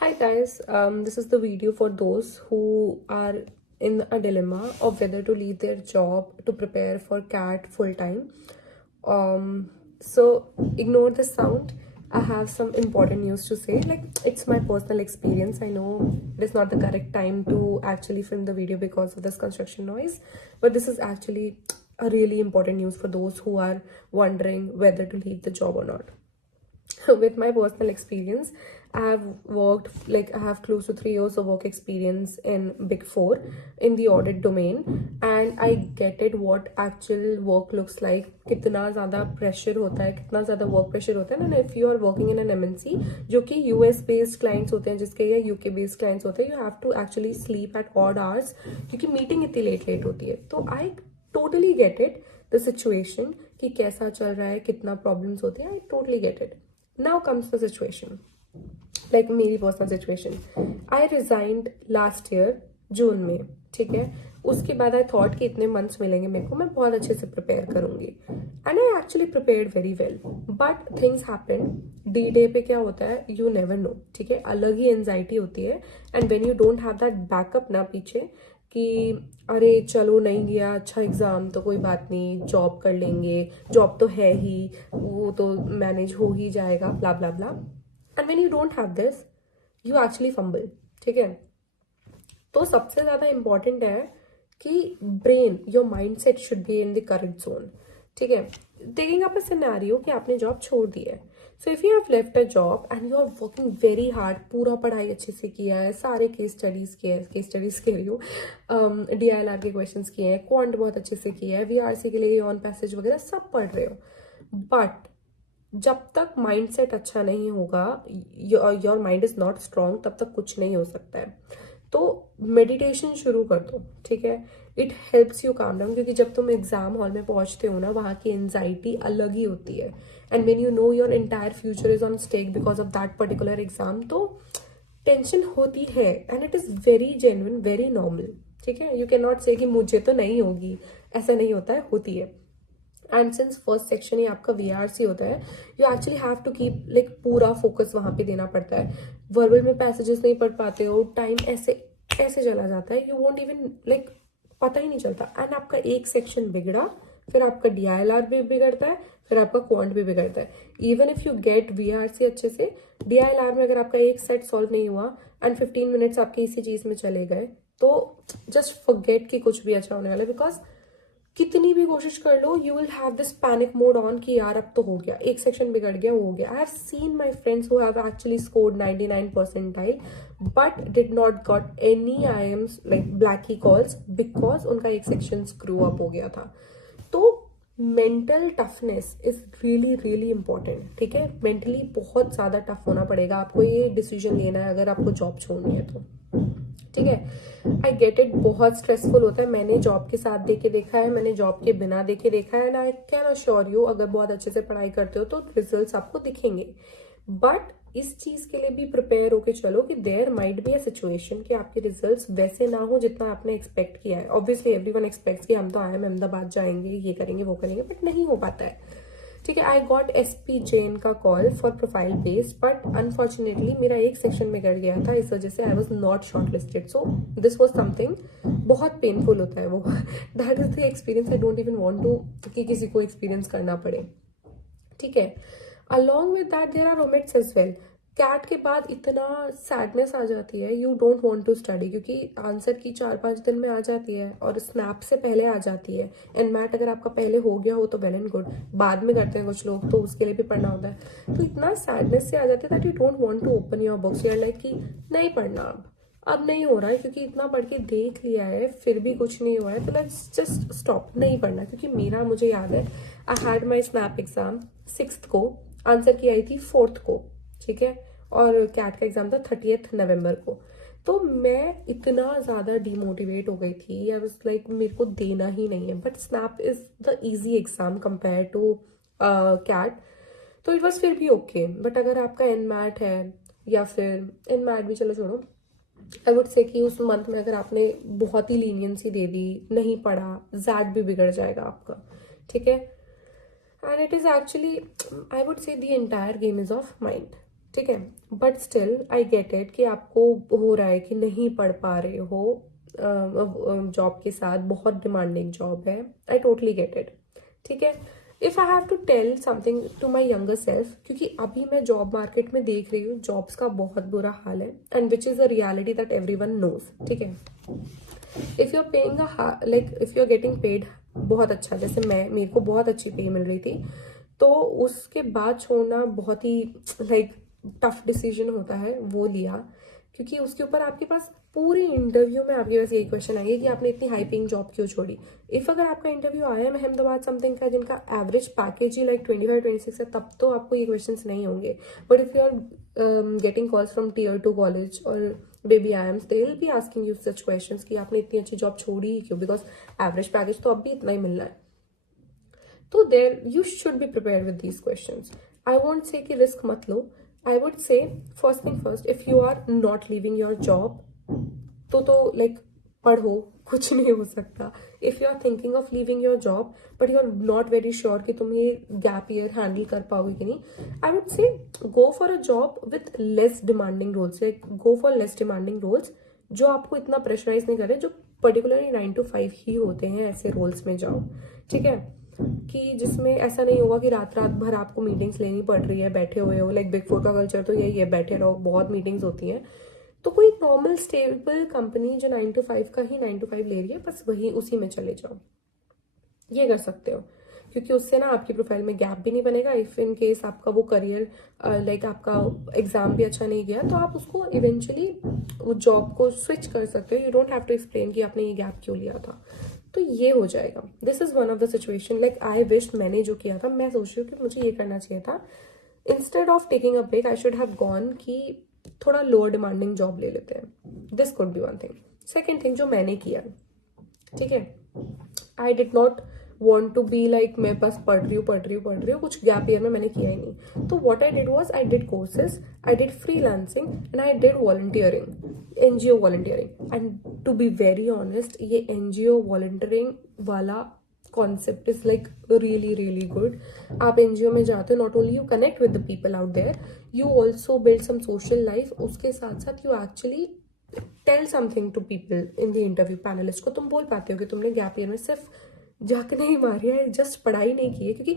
Hi guys, this is the video for those who are in a dilemma of whether to leave their job to prepare for CAT full time. So ignore the sound. I have some important news to say. Like, it's my personal experience. I know it is not the correct time to actually film the video because of this construction noise, but this is actually a really important news for those who are wondering whether to leave the job or not. With my personal experience, I have close to 3 years of work experience in Big Four in the audit domain, and I get it what actual work looks like. कितना ज़्यादा pressure होता है, कितना ज़्यादा work pressure होता है ना. If you are working in an MNC जो कि यूएस बेस्ड क्लाइंट्स होते हैं, जिसके या यूके बेस्ड क्लाइंट्स होते हैं, you have to actually sleep at odd hours क्योंकि मीटिंग इतनी लेट होती है. तो I totally get it the situation कि कैसा चल रहा है, कितना प्रॉब्लम्स होते हैं. I totally get it. Now comes the situation, like मेरी personal situation. I resigned last year June में, ठीक है. उसके बाद आई थॉट कि इतने मंथ्स मिलेंगे मेरे को, मैं बहुत अच्छे से प्रिपेयर करूंगी, and I actually prepared very well. But things happen. D day पे क्या होता है यू नेवर नो, ठीक है. अलग ही एंजाइटी होती है, and when you don't have that backup ना पीछे कि अरे चलो नहीं गया, अच्छा एग्जाम तो कोई बात नहीं, जॉब कर लेंगे, जॉब तो है ही, वो तो मैनेज हो ही जाएगा, blah blah blah. And when you don't have this you actually fumble, ठीक है. तो सबसे ज्यादा इंपॉर्टेंट है कि brain, your mind set should be in the correct zone, ठीक है. टेकिंग अप अ सिनेरियो कि आपने जॉब छोड़ दी है. So if you have left a job and you are working very hard, पूरा पढ़ाई अच्छे से किया है, सारे केस स्टडीज किए हैं, केस स्टडीज कह रही हूँ, DILR के क्वेश्चंस किए हैं, क्वांट बहुत अच्छे से किया है, VRC के लिए ऑन पैसेज वगैरह सब पढ़ रहे हो. बट जब तक माइंड सेट अच्छा नहीं होगा, your mind is not strong, तब तक कुछ नहीं हो सकता है. तो मेडिटेशन शुरू कर दो, ठीक है. It helps you calm down, क्योंकि जब तुम एग्जाम हॉल में पहुंचते हो ना, वहाँ की एंजाइटी अलग ही होती है. And when you know your entire future is on stake because of that particular exam, तो टेंशन होती है, and it is very genuine, very normal, ठीक है. यू कैन नॉट से कि मुझे तो नहीं होगी, ऐसा नहीं होता है, होती है. एंड सिंस फर्स्ट सेक्शन ही आपका VRC होता है, you actually have to keep like पूरा फोकस वहां पे देना पड़ता है. वर्बल में पैसेजेस नहीं पढ़ पाते हो, टाइम ऐसे ऐसे चला जाता है, यू वोंट इवन लाइक पता ही नहीं चलता. एंड आपका एक सेक्शन बिगड़ा, फिर आपका DILR भी बिगड़ता है, फिर आपका क्वांट भी बिगड़ता है. Even if you get VRC अच्छे से, DILR में अगर आपका एक सेट सॉल्व नहीं हुआ एंड 15 मिनट्स आपके इसी चीज में चले गए, तो जस्ट फॉरगेट कि कुछ भी अच्छा होने वाला है. बिकॉज कितनी भी कोशिश कर लो, you will have this panic mode on कि यार अब तो हो गया, एक सेक्शन बिगड़ गया, हो गया. I have seen my friends who have actually scored 99 percentile but did not got any IIMs like black की कॉल्स बिकॉज उनका एक सेक्शन स्क्रू अप हो गया था. तो mental toughness is really really important, ठीक है. मेंटली बहुत ज्यादा टफ होना पड़ेगा आपको ये डिसीजन लेना है अगर आपको जॉब छोड़नी है तो, ठीक है. आई गेट इट, बहुत स्ट्रेसफुल होता है. मैंने जॉब के साथ देके देखा है, मैंने जॉब के बिना देखे देखा है, and I can assure you अगर बहुत अच्छे से पढ़ाई करते हो तो रिजल्ट्स आपको दिखेंगे. बट इस चीज के लिए भी प्रिपेयर होके चलो कि there might be a situation कि आपके रिजल्ट्स वैसे ना हो जितना आपने एक्सपेक्ट किया है. ऑब्वियसली एवरीवन एक्सपेक्ट्स कि हम तो IIM अहमदाबाद जाएंगे, ये करेंगे वो करेंगे, बट नहीं हो पाता है, ठीक है. आई गॉट SP जैन का call for profile based, but unfortunately मेरा एक सेक्शन में गड़ गया था, इस वजह से I was not shortlisted. So this was something बहुत पेनफुल होता है वो. That is the experience I don't even want to कि किसी को एक्सपीरियंस करना पड़े, ठीक है. Along with that there are omits as well. CAT के बाद इतना सैडनेस आ जाती है, you don't want to study, क्योंकि आंसर की 4-5 दिन में आ जाती है और स्नैप से पहले आ जाती है. एंड मैट अगर आपका पहले हो गया हो तो वेल एंड गुड, बाद में करते हैं कुछ लोग, तो उसके लिए भी पढ़ना होता है. तो इतना सैडनेस से आ जाती है that you don't want to open your books. You are like कि नहीं पढ़ना, अब नहीं हो रहा है, क्योंकि इतना पढ़ के देख लिया है फिर भी कुछ नहीं हुआ है, तो लेट्स जस्ट स्टॉप, नहीं पढ़ना. क्योंकि मेरा, मुझे याद है, I had my snap exam 6th को, आंसर की आई थी 4th को, ठीक है, और कैट का एग्जाम था 30th नवंबर को. तो मैं इतना ज्यादा डिमोटिवेट हो गई थी, आई वाज लाइक मेरे को देना ही नहीं है. But snap is the easy exam compare to CAT, तो इट वॉज फिर भी ओके. बट अगर आपका एनमैट है, या फिर एनमैट भी चलो छोड़ो, आई वुड से कि उस मंथ में अगर आपने बहुत ही लीनियंसी दे दी, नहीं पढ़ा, जैट भी बिगड़ जाएगा आपका, ठीक है. And it is actually, I would से the entire game is of mind, ठीक है, but still I get it कि आपको हो रहा है कि नहीं पढ़ पा रहे हो जॉब के साथ, बहुत डिमांडिंग जॉब है, आई टोटली गेट इट। ठीक है, if I have to tell something to my younger self, क्योंकि अभी मैं जॉब मार्केट में देख रही हूँ जॉब्स का बहुत बुरा हाल है, and which is a reality that every one knows. ठीक है, if you are paying like if you are getting paid बहुत अच्छा, जैसे मेरे को बहुत अच्छी पे मिल रही थी, तो उसके बाद छोड़ना बहुत ही लाइक टफ डिसीजन होता है, वो लिया, क्योंकि उसके ऊपर आपके पास पूरी इंटरव्यू में आपके पास यही क्वेश्चन आएंगे कि आपने इतनी हाई पेइंग जॉब क्यों छोड़ी। इफ अगर आपका इंटरव्यू आया है अहमदाबाद समथिंग का, जिनका एवरेज पैकेज ही लाइक 25-26 है, तब तो आपको ये क्वेश्चन नहीं होंगे। But if you are getting calls from Tier 2 college और baby IIMs, they will be asking you such questions कि आपने इतनी अच्छी जॉब छोड़ी ही क्यों, बिकॉज एवरेज पैकेज तो अब भी इतना ही मिल रहा है। तो there you should be prepare with these questions. I won't say कि रिस्क मत लो, I would say first thing first, if you are not leaving your job तो लाइक पढ़ो, कुछ नहीं हो सकता। If you are thinking of leaving your job but you are not very sure कि तुम ये गैप ईयर हैंडल कर पाओगे कि नहीं, I would say go for a job with less demanding roles, like go for less demanding roles जो आपको इतना प्रेशराइज नहीं करे, जो पर्टिकुलरली 9 to 5 ही होते हैं, ऐसे रोल्स में जाओ। ठीक है, कि जिसमें ऐसा नहीं होगा कि रात रात भर आपको मीटिंग्स लेनी पड़ रही है, बैठे हुए हो, लाइक बिग फोर का कल्चर तो यही है, बैठे रहो, बहुत मीटिंग्स होती हैं। तो कोई नॉर्मल स्टेबल कंपनी जो 9 to 5 का ही 9 to 5 ले रही है, बस वही उसी में चले जाओ, ये कर सकते हो, क्योंकि उससे ना आपकी प्रोफाइल में गैप भी नहीं बनेगा। इफ इन केस आपका वो करियर लाइक आपका एग्जाम भी अच्छा नहीं गया, तो आप उसको इवेंचुअली वो जॉब को स्विच कर सकते हो, you don't have to explain कि आपने ये गैप क्यों लिया था, तो ये हो जाएगा। This is one of the situation, like I wish मैंने जो किया था, मैं सोच रही हूँ कि मुझे ये करना चाहिए था, instead of taking a break I should have gone कि थोड़ा लोअर डिमांडिंग जॉब ले लेते हैं। This could be one thing. Second thing जो मैंने किया, ठीक है, I did not want to be like मैं बस पढ़ रही हूँ, कुछ गैप ईयर में मैंने किया ही नहीं। तो what I did was I did courses, I did freelancing and I did volunteering, NGO volunteering. And to be very honest, ये NGO वॉलंटियरिंग वाला concept is like really really good. आप NGO में जाते हो, not only you connect with the people out there, you also build some social life, उसके साथ साथ you actually tell something to people in the interview panelist को। तुम बोल पाते हो कि तुमने गैप ईयर में सिर्फ जाके नहीं मारी है, जस्ट पढ़ाई नहीं की है, क्योंकि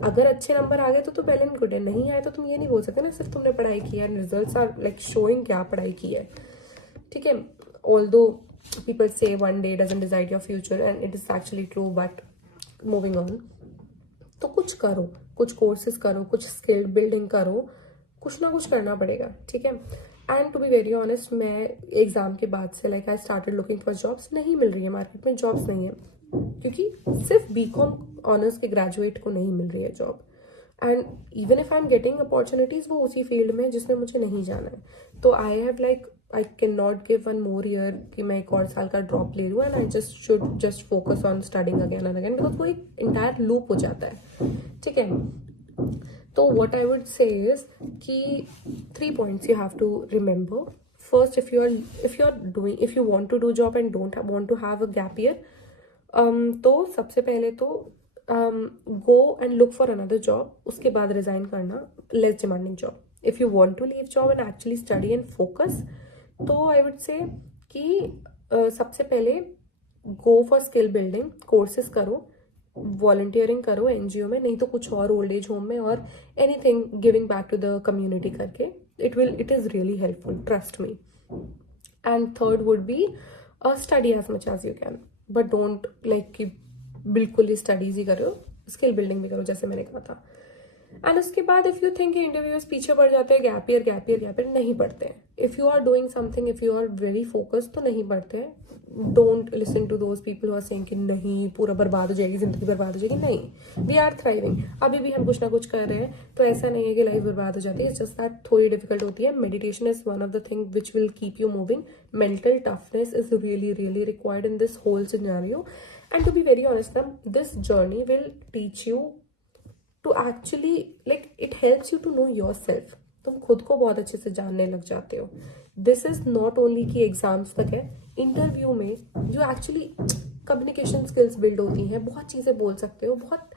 अगर अच्छे नंबर आ गए तो वेल एंड गुड है, नहीं आए तो तुम ये नहीं बोल सकते ना सिर्फ तुमने पढ़ाई की है, रिजल्ट्स आर लाइक शोइंग क्या पढ़ाई की है। ठीक है, ऑल्दो पीपल से one day doesn't decide your future and it is actually true, but moving on, तो कुछ करो, कुछ कोर्सेज करो, कुछ स्किल बिल्डिंग करो, कुछ ना कुछ करना पड़ेगा। ठीक है, and to be very honest, मैं एग्जाम के बाद से like I started looking for jobs, नहीं मिल रही है मार्केट में, जॉब्स नहीं है, क्योंकि सिर्फ BCom ऑनर्स के ग्रेजुएट को नहीं मिल रही है job. And even if I am getting opportunities, वो उसी फील्ड में जिसमें मुझे नहीं जाना है। तो I have like I can not give one more year कि मैं एक और साल का ड्रॉप ले लूँ, and I should just focus on studying again and again, because वो एक इंटायर लूप हो जाता है। ठीक है, तो what I would say is कि 3 points you have to remember. First, if you want to do job and don't want to have a gap year, तो सबसे पहले तो go and look for another job. उसके बाद resign करना, less demanding job. If you want to leave job and actually study and focus, तो I would say कि सबसे पहले go for skill building, courses करो, वॉलंटियरिंग करो NGO में, नहीं तो कुछ और ओल्ड एज होम में, और anything giving back to the community करके, it is really helpful, trust me. And third would be study as much as you can, but don't like कि बिल्कुल ही स्टडीज ही करो, स्किल बिल्डिंग भी करो, जैसे मैंने कहा था। एंड उसके बाद इफ यू थिंक इंटरव्यूज पीछे पड़ जाते हैं, गैप ईयर नहीं पढ़ते हैं। If you are doing something, if you are very focused, तो नहीं पढ़ते हैं। Don't listen to those people who are saying कि नहीं पूरा बर्बाद हो जाएगी, जिंदगी बर्बाद हो जाएगी। नहीं, वी आर थ्राइविंग, अभी भी हम कुछ ना कुछ कर रहे हैं, तो ऐसा नहीं है कि लाइफ बर्बाद हो जाती है, जस्ट दैट थोड़ी डिफिकल्ट होती है। Meditation is one of the thing which will keep you moving, mental toughness is really really required in this whole scenario. And to be very honest, this journey will teach you to actually like it helps you to know yourself, तुम खुद को बहुत अच्छे से जानने लग जाते हो। दिस इज नॉट ओनली कि एग्जाम्स तक है, इंटरव्यू में जो एक्चुअली कम्युनिकेशन स्किल्स बिल्ड होती हैं, बहुत चीजें बोल सकते हो, बहुत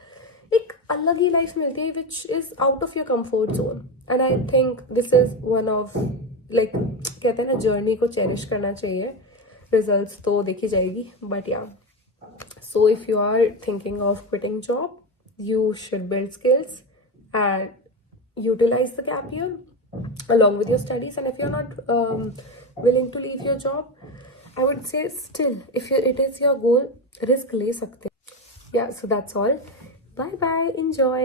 एक अलग ही लाइफ मिलती है which is out of your comfort zone. And I think this is one of like कहते हैं ना जर्नी को चेरिश करना चाहिए. रिजल्ट्स तो देखी जाएगी बट या. So if you are thinking of quitting job, you should build skills and utilize the gap year along with your studies. And if you're not willing to leave your job, I would say still, if it is your goal, risk le sakte. Yeah, so that's all. Bye bye. Enjoy.